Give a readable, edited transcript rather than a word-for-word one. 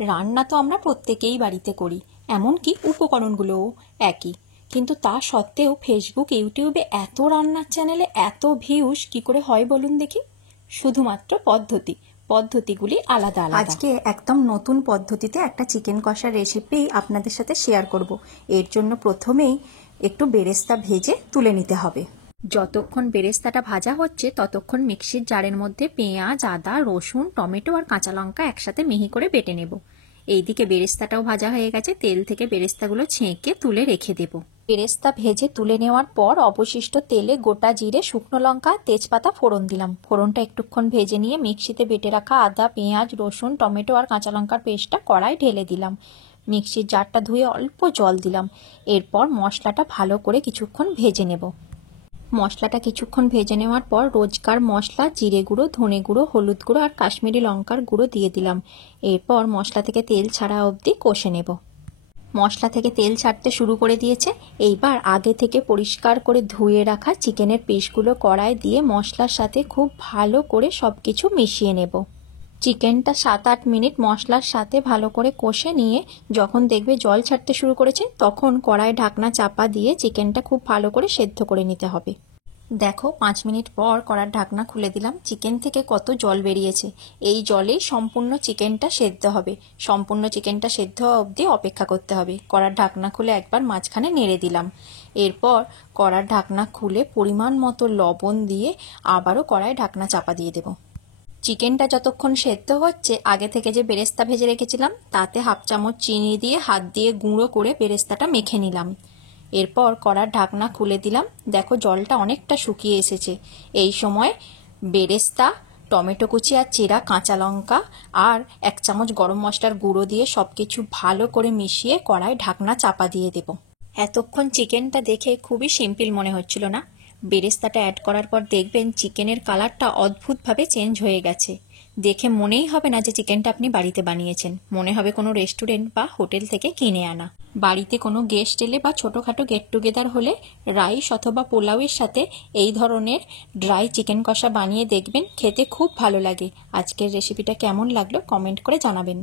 রান্না তো আমরা প্রত্যেকেই বাড়িতে করি, এমনকি উপকরণগুলোও একই, কিন্তু তা সত্ত্বেও ফেসবুক ইউটিউবে এত রান্নার চ্যানেলে এত ভিউজ কি করে হয় বলুন দেখি? শুধুমাত্র পদ্ধতিগুলি আলাদা আলাদা। আজকে একদম নতুন পদ্ধতিতে একটা চিকেন কষার রেসিপি আপনাদের সাথে শেয়ার করব। এর জন্য প্রথমেই একটু বেরেস্তা ভেজে তুলে নিতে হবে। যতক্ষণ বেরেস্তাটা ভাজা হচ্ছে ততক্ষণ মিক্সির জারের মধ্যে পেঁয়াজ, আদা, রসুন, টমেটো আর কাঁচা লঙ্কা একসাথে মিহি করে বেটে নেব। এইদিকে বেরেস্তাটাও ভাজা হয়ে গেছে, তেল থেকে বেরেস্তাগুলো ছেঁকে তুলে রেখে দেব। বেরেস্তা ভেজে তুলে নেওয়ার পর অবশিষ্ট তেলে গোটা জিরে, শুকনো লঙ্কা, তেজপাতা ফোড়ন দিলাম। ফোড়নটা একটুক্ষণ ভেজে নিয়ে মিক্সিতে বেটে রাখা আদা, পেঁয়াজ, রসুন, টমেটো আর কাঁচা লঙ্কার পেস্টটা কড়াই ঢেলে দিলাম। মিক্সির জারটা ধুয়ে অল্প জল দিলাম। এরপর মশলাটা ভালো করে কিছুক্ষণ ভেজে নেব। মশলাটা কিছুক্ষণ ভেজে নেওয়ার পর রোজকার মশলা জিরে গুঁড়ো, ধনে গুঁড়ো, হলুদ গুঁড়ো আর কাশ্মীরি লঙ্কার গুঁড়ো দিয়ে দিলাম। এরপর মশলা থেকে তেল ছাড়া অবধি কষে নেব। মশলা থেকে তেল ছাড়তে শুরু করে দিয়েছে। এইবার আগে থেকে পরিষ্কার করে ধুয়ে রাখা চিকেনের পিসগুলো কড়াই দিয়ে মশলার সাথে খুব ভালো করে সবকিছু মিশিয়ে নেব। চিকেনটা 7-8 মিনিট মশলার সাথে ভালো করে কষে নিয়ে যখন দেখবে জল ছাড়তে শুরু করেছে তখন কড়াই ঢাকনা চাপা দিয়ে চিকেনটা খুব ভালো করে সেদ্ধ করে নিতে হবে। দেখো 5 মিনিট পর কড়ার ঢাকনা খুলে দিলাম। চিকেন থেকে কত জল বেরিয়েছে। এই জলেই সম্পূর্ণ চিকেনটা সেদ্ধ হবে। সম্পূর্ণ চিকেনটা সেদ্ধ হওয়া অবধি অপেক্ষা করতে হবে। কড়ার ঢাকনা খুলে একবার মাঝখানে নেড়ে দিলাম। এরপর কড়ার ঢাকনা খুলে পরিমাণ মতো লবণ দিয়ে আবারও কড়াই ঢাকনা চাপা দিয়ে দেব। চিকেনটা যতক্ষণ সেদ্ধ হচ্ছে আগে থেকে যে বেরেস্তা ভেজে রেখেছিলাম তাতে 1/2 চামচ চিনি দিয়ে হাত দিয়ে গুঁড়ো করে বেরেস্তাটা মেখে নিলাম। এরপর কড়ার ঢাকনা খুলে দিলাম। দেখো জলটা অনেকটা শুকিয়ে এসেছে। এই সময় বেরেস্তা, টমেটো কুচি আর চেরা কাঁচা লঙ্কা আর 1 চামচ গরম মশলার গুঁড়ো দিয়ে সবকিছু ভালো করে মিশিয়ে কড়াই ঢাকনা চাপা দিয়ে দেব। এতক্ষণ চিকেনটা দেখে খুবই সিম্পল মনে হচ্ছিল না? বেরেস্তাটা অ্যাড করার পর দেখবেন চিকেনের কালারটা অদ্ভুতভাবে চেঞ্জ হয়ে গেছে। দেখে মনেই হবে না যে চিকেনটা আপনি বাড়িতে বানিয়েছেন, মনে হবে কোনো রেস্টুরেন্ট বা হোটেল থেকে কিনে আনা। বাড়িতে কোনো গেস্ট এলে বা ছোটোখাটো গেট টুগেদার হলে রাইস অথবা পোলাওয়ের সাথে এই ধরনের ড্রাই চিকেন কষা বানিয়ে দেখবেন, খেতে খুব ভালো লাগে। আজকের রেসিপিটা কেমন লাগলো কমেন্ট করে জানাবেন।